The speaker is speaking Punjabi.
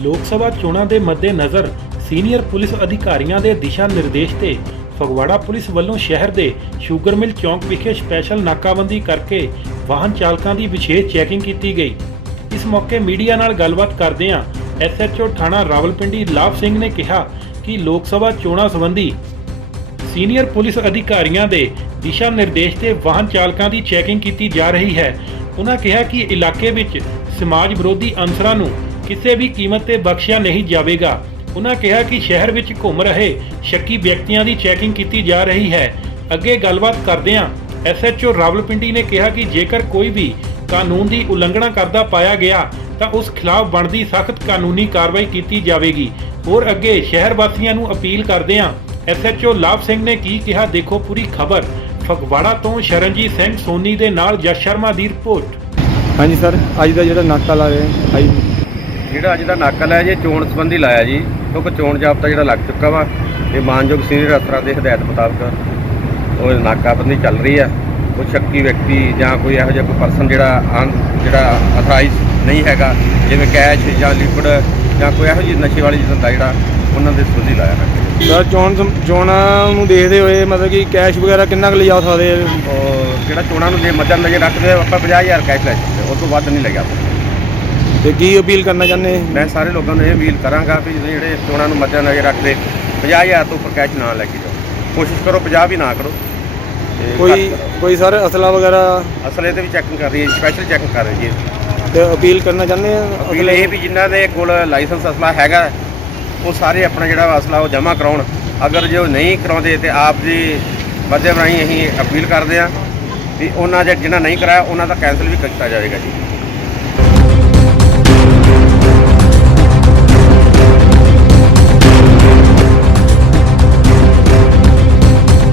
ਲੋਕ ਸਭਾ ਚੋਣਾਂ ਦੇ ਮੱਦੇਨਜ਼ਰ ਸੀਨੀਅਰ ਪੁਲਿਸ ਅਧਿਕਾਰੀਆਂ ਦੇ ਦਿਸ਼ਾ ਨਿਰਦੇਸ਼ ਤੇ ਫਗਵਾੜਾ ਪੁਲਿਸ ਵੱਲੋਂ ਸ਼ਹਿਰ ਦੇ ਸ਼ੂਗਰ ਮਿਲ ਚੌਂਕ ਵਿਖੇ ਸਪੈਸ਼ਲ ਨਾਕਾਬੰਦੀ ਕਰਕੇ ਵਾਹਨ ਚਾਲਕਾਂ ਦੀ ਵਿਸ਼ੇਸ਼ ਚੈਕਿੰਗ ਕੀਤੀ ਗਈ। ਇਸ ਮੌਕੇ ਮੀਡੀਆ ਨਾਲ ਗੱਲਬਾਤ ਕਰਦਿਆਂ ਐਸਐਚਓ ਥਾਣਾ ਰਾਵਲਪਿੰਡੀ ਲਾਭ ਸਿੰਘ ਨੇ ਕਿਹਾ ਕਿ ਲੋਕ ਸਭਾ ਚੋਣਾਂ ਸੰਬੰਧੀ ਸੀਨੀਅਰ ਪੁਲਿਸ ਅਧਿਕਾਰੀਆਂ ਦੇ ਦਿਸ਼ਾ ਨਿਰਦੇਸ਼ ਤੇ ਵਾਹਨ ਚਾਲਕਾਂ ਦੀ ਚੈਕਿੰਗ ਕੀਤੀ ਜਾ ਰਹੀ ਹੈ। ਉਹਨਾਂ ਕਿਹਾ ਕਿ ਇਲਾਕੇ ਵਿੱਚ ਸਮਾਜ ਵਿਰੋਧੀ ਅਨਸਰਾਂ ਨੂੰ ਕਿਸੇ ਵੀ ਕੀਮਤ ਤੇ ਬਖਸ਼ਿਆ ਨਹੀਂ ਜਾਵੇਗਾ। ਉਹਨਾਂ ਕਿਹਾ ਕਿ ਸ਼ਹਿਰ ਵਿੱਚ ਘੁੰਮ ਰਹੇ ਸ਼ੱਕੀ ਵਿਅਕਤੀਆਂ ਦੀ ਚੈਕਿੰਗ ਕੀਤੀ ਜਾ ਰਹੀ ਹੈ। ਅੱਗੇ ਗੱਲਬਾਤ ਕਰਦਿਆਂ ਐਸਐਚਓ ਰਾਵਲਪਿੰਡੀ ਨੇ ਕਿਹਾ ਕਿ ਜੇਕਰ ਕੋਈ ਵੀ ਕਾਨੂੰਨ ਦੀ ਉਲੰਘਣਾ ਕਰਦਾ ਪਾਇਆ ਗਿਆ, ਤਾਂ ਉਸ ਖਿਲਾਫ ਬਣਦੀ ਸਖਤ ਕਾਨੂੰਨੀ ਕਾਰਵਾਈ ਕੀਤੀ ਜਾਵੇਗੀ। ਹੋਰ ਅੱਗੇ ਸ਼ਹਿਰ ਵਾਸੀਆਂ ਨੂੰ ਅਪੀਲ ਕਰਦਿਆਂ ਐਸਐਚਓ ਲਾਭ ਸਿੰਘ ਨੇ ਕੀ ਕਿਹਾ, ਦੇਖੋ ਪੂਰੀ ਖਬਰ। ਫਗਵਾੜਾ ਤੋਂ ਸ਼ਰਨਜੀਤ ਸਿੰਘ ਸੋਨੀ ਦੇ ਨਾਲ ਜਸ ਸ਼ਰਮਾ ਦੀ ਰਿਪੋਰਟ। ਹਾਂਜੀ ਸਰ, ਅੱਜ ਦਾ ਜਿਹੜਾ ਨਾਕਾ ਲਾ ਰਹੇ ਹਾਈ ਜਿਹੜਾ ਅੱਜ ਦਾ ਨਾਕਾ ਲਾਇਆ ਜੀ ਚੋਣ ਸੰਬੰਧੀ ਲਾਇਆ ਜੀ ਕਿਉਂਕਿ ਚੋਣ ਜਾਬਤਾ ਜਿਹੜਾ ਲੱਗ ਚੁੱਕਾ ਵਾ ਇਹ ਮਾਨਯੋਗ ਸੀਨੀਅਰ ਅਫਸਰਾਂ ਦੇ ਹਦਾਇਤ ਮੁਤਾਬਕ ਉਹ ਨਾਕਾਬੰਦੀ ਚੱਲ ਰਹੀ ਆ। ਕੋਈ ਸ਼ੱਕੀ ਵਿਅਕਤੀ ਜਾਂ ਕੋਈ ਇਹੋ ਜਿਹਾ ਕੋਈ ਪਰਸਨ ਜਿਹੜਾ ਜਿਹੜਾ ਅਥਰਾਈਜ਼ ਨਹੀਂ ਹੈਗਾ ਜਿਵੇਂ ਕੈਸ਼ ਜਾਂ ਲਿਕਵਿਡ ਜਾਂ ਕੋਈ ਇਹੋ ਜਿਹੀ ਨਸ਼ੇ ਵਾਲੀ ਧੰਦਾ ਜਿਹੜਾ ਉਹਨਾਂ ਦੇ ਸੰਬੰਧੀ ਲਾਇਆ ਨਾਕਾ ਸਰ ਚੋਣ ਚੋਣਾਂ ਨੂੰ ਦੇਖਦੇ ਹੋਏ ਮਤਲਬ ਕਿ ਕੈਸ਼ ਵਗੈਰਾ ਕਿੰਨਾ ਕੁ ਲਿਜਾ ਸਕਦੇ ਆ? ਔਰ ਜਿਹੜਾ ਚੋਣਾਂ ਨੂੰ ਜੇ ਮੱਦਨ ਨਜ਼ਰ ਰੱਖਦੇ ਆਪਾਂ 50000 ਕੈਸ਼ ਲੈ ਸਕਦੇ ਉਸ ਤੋਂ ਵੱਧ ਨਹੀਂ ਲੱਗਿਆ ਤੇ ਕੀ ਅਪੀਲ ਕਰਨਾ ਚਾਹੁੰਦੇ ਮੈਂ ਸਾਰੇ ਲੋਕਾਂ ਨੂੰ ਇਹ ਅਪੀਲ ਕਰਾਂਗਾ ਵੀ ਜਿਹੜੇ ਚੋਣਾਂ ਨੂੰ ਮੱਦਨ ਨਜ਼ਰ ਰੱਖਦੇ 50000 ਤੋਂ ਉੱਪਰ ਕੈਸ਼ ਨਾ ਲੈ ਕੇ ਜਾਓ। ਕੋਸ਼ਿਸ਼ ਕਰੋ 50 ਵੀ ਨਾ ਕਰੋ। ਤੇ ਕੋਈ ਕਰੋ। ਕੋਈ ਸਰ ਅਸਲਾ ਵਗੈਰਾ? ਅਸਲੇ ਤੇ ਵੀ ਚੈਕਿੰਗ ਕਰ ਰਹੀ ਹੈ ਸਪੈਸ਼ਲ ਚੈਕਿੰਗ ਕਰ ਰਹੀ ਹੈ ਤੇ ਅਪੀਲ ਕਰਨਾ ਚਾਹੁੰਦੇ ਆ ਅਪੀਲ ਇਹ ਵੀ ਜਿਨ੍ਹਾਂ ਦੇ ਕੋਲ ਲਾਇਸੈਂਸ ਅਸਲਾ ਹੈਗਾ ਉਹ ਸਾਰੇ ਆਪਣਾ ਜਿਹੜਾ ਅਸਲਾ ਉਹ ਜਮ੍ਹਾਂ ਕਰਾਉਣ। ਅਗਰ ਜੇ ਉਹ ਨਹੀਂ ਕਰਾਉਂਦੇ ਤੇ ਆਪ ਜੀ ਮਾਧਿਅਮ ਰਾਹੀਂ ਅਸੀਂ ਅਪੀਲ ਕਰਦੇ ਹਾਂ ਵੀ ਉਹਨਾਂ ਜੇ ਜਿਨ੍ਹਾਂ ਨਹੀਂ ਕਰਾਇਆ ਉਹਨਾਂ ਦਾ ਕੈਂਸਲ ਵੀ ਕੀਤਾ ਜਾਵੇਗਾ ਜੀ।